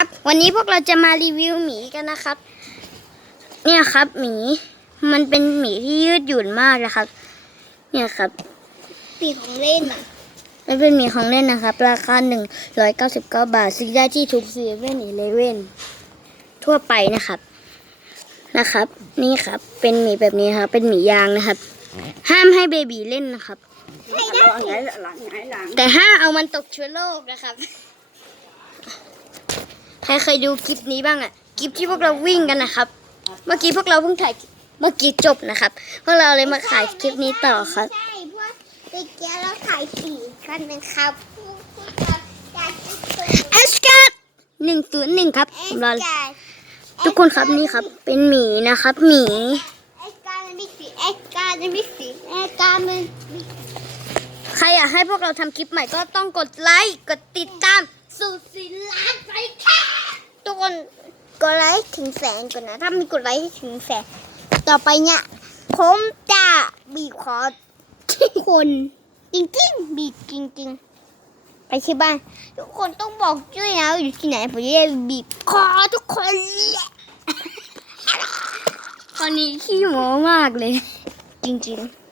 ครับวันนี้พวกเราจะมารีวิวหมีกันนะครับ เนี่ยครับหมี มันเป็นหมีที่ยืดหยุ่นมากนะครับ เนี่ยครับปีของเล่นอะมันเป็นหมีของเล่นนะครับ ราคาหนึ่งร้อยเก้าสิบเก้าบาทซื้อได้ที่ทุกเซเว่นอีเลเว่นทั่วไปนะครับนะครับ นี่ครับ เป็นหมีแบบนี้ครับ เป็นหมียางนะครับ ห้ามให้เบบีเล่นนะครับให้ได้ระวังไงหลังไงหลังแต่ห้ามเอามันตกเชื้อโรคนะครับใครเคยดูคลิปนี้บ้างอะคลิปที่พวกเราวิ่งกันนะครับ เมื่อกี้พวกเราเพิ่งถ่ายเมื่อกี้จบนะครับ พวกเราเลยมาขายคลิปนี้ต่อครับ ใช่เพราะเมื่อกี้เราถ่ายสีกันนะครับพวกพวกเราอยากจะตัวเอสการ์ดหนึ่งศูนย์หนึ่งครับเอผมสรอการ์ดทุกคนครับนี่ครับ เป็นหมีนะครับ หมีเอสการ์ดมันมีสีเอสการ์ดมันมีสีเอสการ์ดมันมีใครอยากให้พวกเราทำคลิปใหม่ก็ต้องกดไลค์ กดติดตามสูตรสีล้านไปค่ะทุกค นกดไลค์ถึงแสนก่อนนะ ถ้ามีกดไลค์ถึงแสน ต่อไปเนี่ยผมจะบีบคอทุกคน จริงๆ บีบจริง ๆ ไปที่บ้าน ทุกคนต้องบอกด้วยนะว่าอยู่ที่ไหนผมจะได้บีบคอทุกคนแหละตอนนี้ขี้โม้มากเลย จริง ๆ